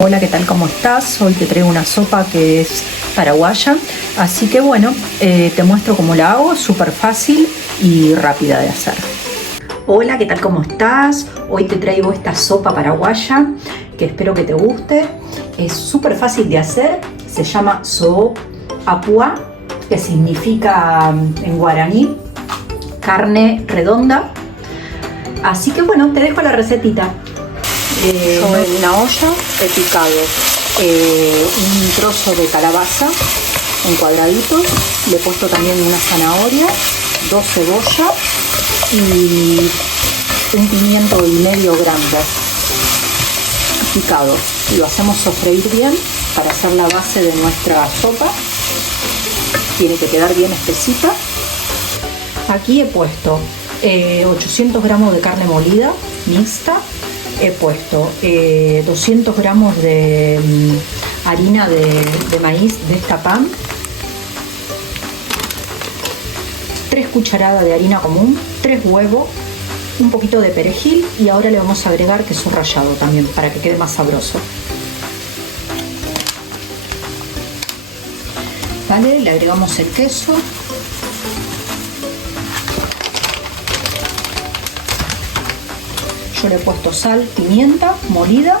Hola, ¿qué tal? ¿Cómo estás? Hoy te traigo una sopa que es paraguaya, así que bueno, te muestro cómo la hago, súper fácil y rápida de hacer. Hola, ¿qué tal? ¿Cómo estás? Hoy te traigo esta sopa paraguaya que espero que te guste. Es súper fácil de hacer, se llama so'apua, que significa en guaraní carne redonda. Así que bueno, te dejo la recetita. Yo en una olla he picado un trozo de calabaza en cuadraditos, le he puesto también una zanahoria, 2 cebollas y un pimiento y medio grande picado. Y lo hacemos sofreír bien para hacer la base de nuestra sopa. Tiene que quedar bien espesita. Aquí he puesto 800 gramos de carne molida mixta. He puesto 200 gramos de harina de maíz de esta pan, 3 cucharadas de harina común, 3 huevos, un poquito de perejil y ahora le vamos a agregar queso rallado también para que quede más sabroso. Vale, le agregamos el queso. Yo le he puesto sal, pimienta molida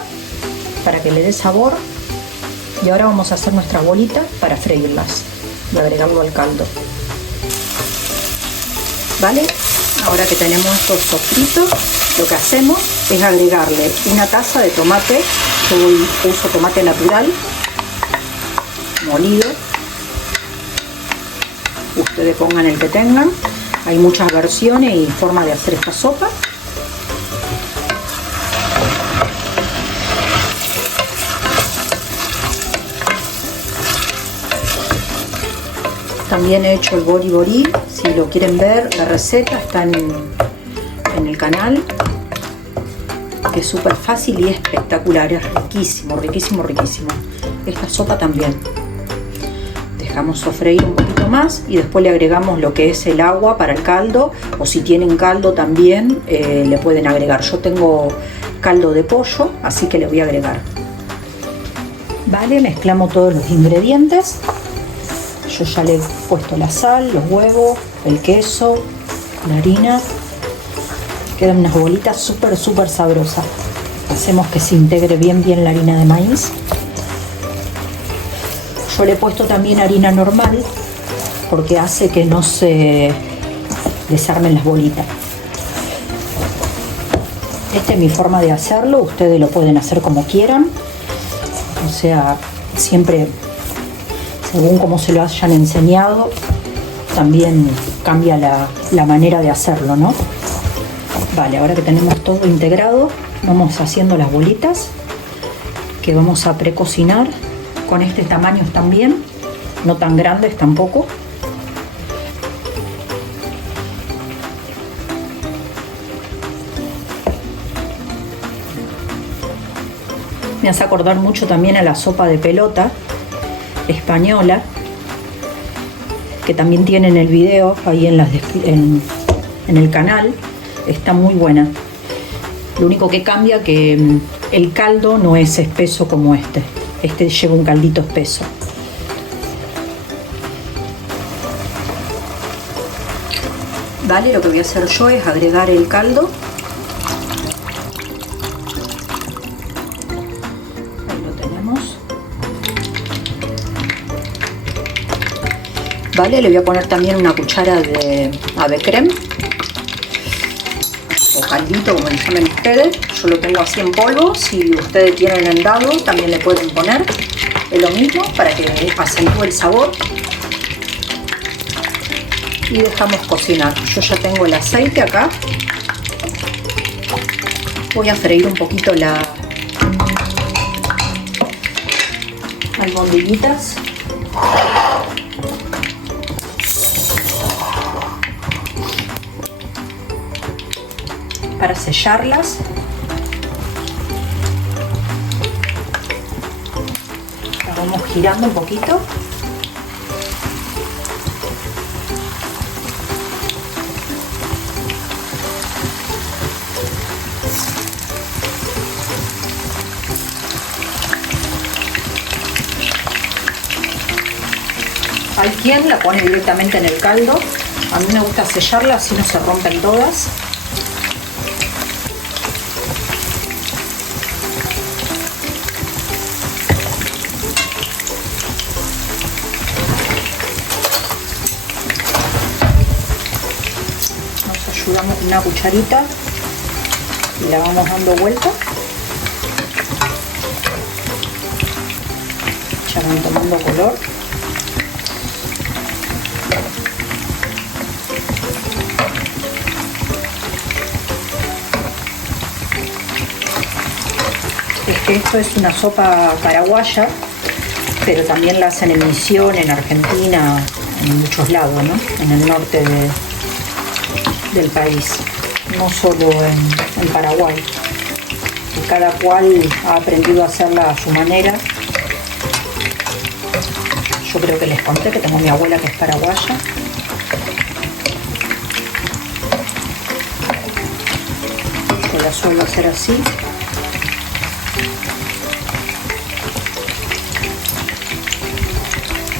para que le dé sabor. Y ahora vamos a hacer nuestras bolitas para freírlas y agregarlo al caldo. ¿Vale? Ahora que tenemos estos sofritos, lo que hacemos es agregarle una taza de tomate. Yo uso tomate natural, molido. Ustedes pongan el que tengan. Hay muchas versiones y formas de hacer esta sopa. También he hecho el bori bori, si lo quieren ver, la receta está en el canal, que es súper fácil y espectacular, es riquísimo, riquísimo, riquísimo. Esta sopa también. Dejamos sofreír un poquito más y después le agregamos lo que es el agua para el caldo, o si tienen caldo también le pueden agregar. Yo tengo caldo de pollo, así que le voy a agregar. Vale, mezclamos todos los ingredientes. Yo ya le he puesto la sal, los huevos, el queso, la harina. Quedan unas bolitas súper sabrosas. Hacemos que se integre bien la harina de maíz. Yo le he puesto también harina normal porque hace que no se desarmen las bolitas. Esta es mi forma de hacerlo, ustedes lo pueden hacer como quieran. O sea, siempre según como se lo hayan enseñado, también cambia la manera de hacerlo, ¿no? Vale, ahora que tenemos todo integrado, vamos haciendo las bolitas que vamos a precocinar. Con este tamaño están bien, no tan grandes tampoco. Me hace acordar mucho también a la sopa de pelota española, que también tienen el video ahí en el canal. Está muy buena. Lo único que cambia que el caldo no es espeso como este lleva un caldito espeso. Vale, lo que voy a hacer yo es agregar el caldo. Vale, le voy a poner también una cuchara de ave creme o caldito, como le llamen ustedes. Yo lo tengo así en polvo. Si ustedes tienen en dado también le pueden poner. Es lo mismo para que acentúe el sabor. Y dejamos cocinar. Yo ya tengo el aceite acá. Voy a freír un poquito las albondiguitas. Para sellarlas. La vamos girando un poquito. Hay quien la pone directamente en el caldo. A mí me gusta sellarla, así no se rompen todas. Nos ayudamos con una cucharita y la vamos dando vuelta. Ya van tomando color. Es que esto es una sopa paraguaya, pero también la hacen en Misión, en Argentina, en muchos lados, ¿no? En el norte del país, no solo en Paraguay. Y cada cual ha aprendido a hacerla a su manera. Yo creo que les conté que tengo mi abuela que es paraguaya. Yo la suelo hacer así.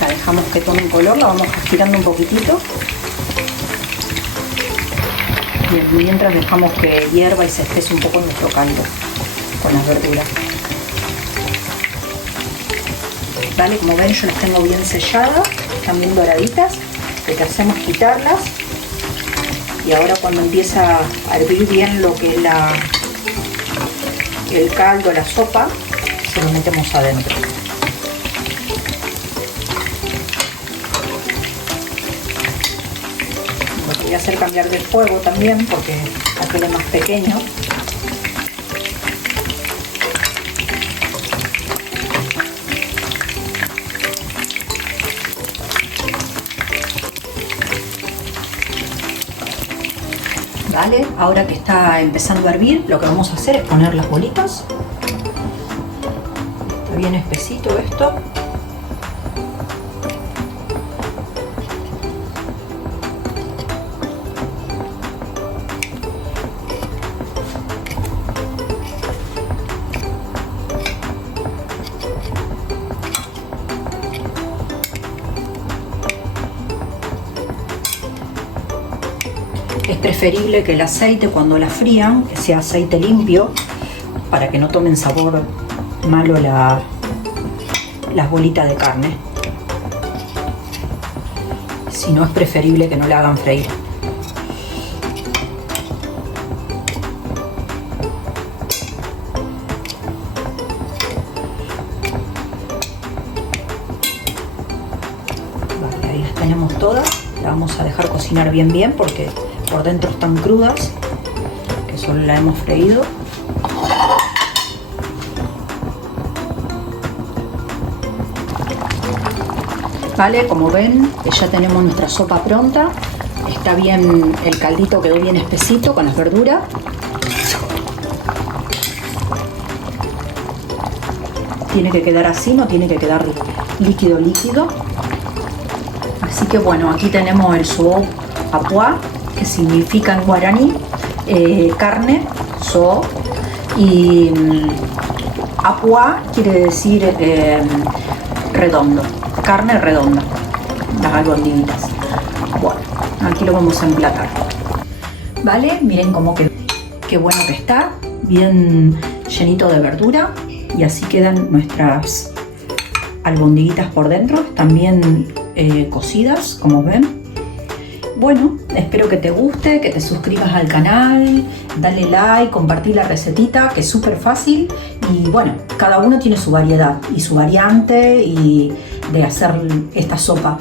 La dejamos que tome un color, la vamos girando un poquitito. Y mientras dejamos que hierva y se espese un poco nuestro caldo con las verduras. Vale, como ven yo las tengo bien selladas, están bien doraditas. Lo que hacemos es quitarlas. Y ahora cuando empieza a hervir bien lo que es el caldo, la sopa, se lo metemos adentro. Lo voy a hacer cambiar de fuego también porque aquel es más pequeño. Vale, ahora que está empezando a hervir, lo que vamos a hacer es poner las bolitas. Está bien espesito esto. Es preferible que el aceite, cuando la frían, que sea aceite limpio, para que no tomen sabor malo las bolitas de carne. Si no, es preferible que no la hagan freír. Vale, ahí las tenemos todas. La vamos a dejar cocinar bien porque por dentro están crudas, que solo la hemos freído. Vale, como ven, ya tenemos nuestra sopa pronta. Está bien, el caldito quedó bien espesito con las verduras. Tiene que quedar así, no tiene que quedar líquido. Así que bueno, aquí tenemos el so apuá, que significa en guaraní carne, so, y apuá quiere decir redondo, carne redonda, las albondiguitas. Bueno, aquí lo vamos a emplatar. Vale, miren cómo qué bueno que está, bien llenito de verdura, y así quedan nuestras albondiguitas por dentro, están bien cocidas, como ven. Bueno, espero que te guste, que te suscribas al canal, dale like, compartir la recetita, que es súper fácil. Y bueno, cada uno tiene su variedad y su variante y de hacer esta sopa.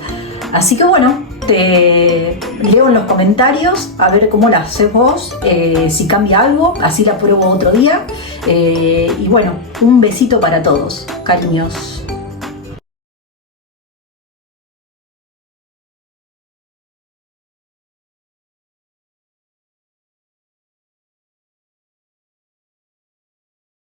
Así que bueno, te leo en los comentarios a ver cómo la haces vos, si cambia algo, así la pruebo otro día. Y bueno, un besito para todos, cariños.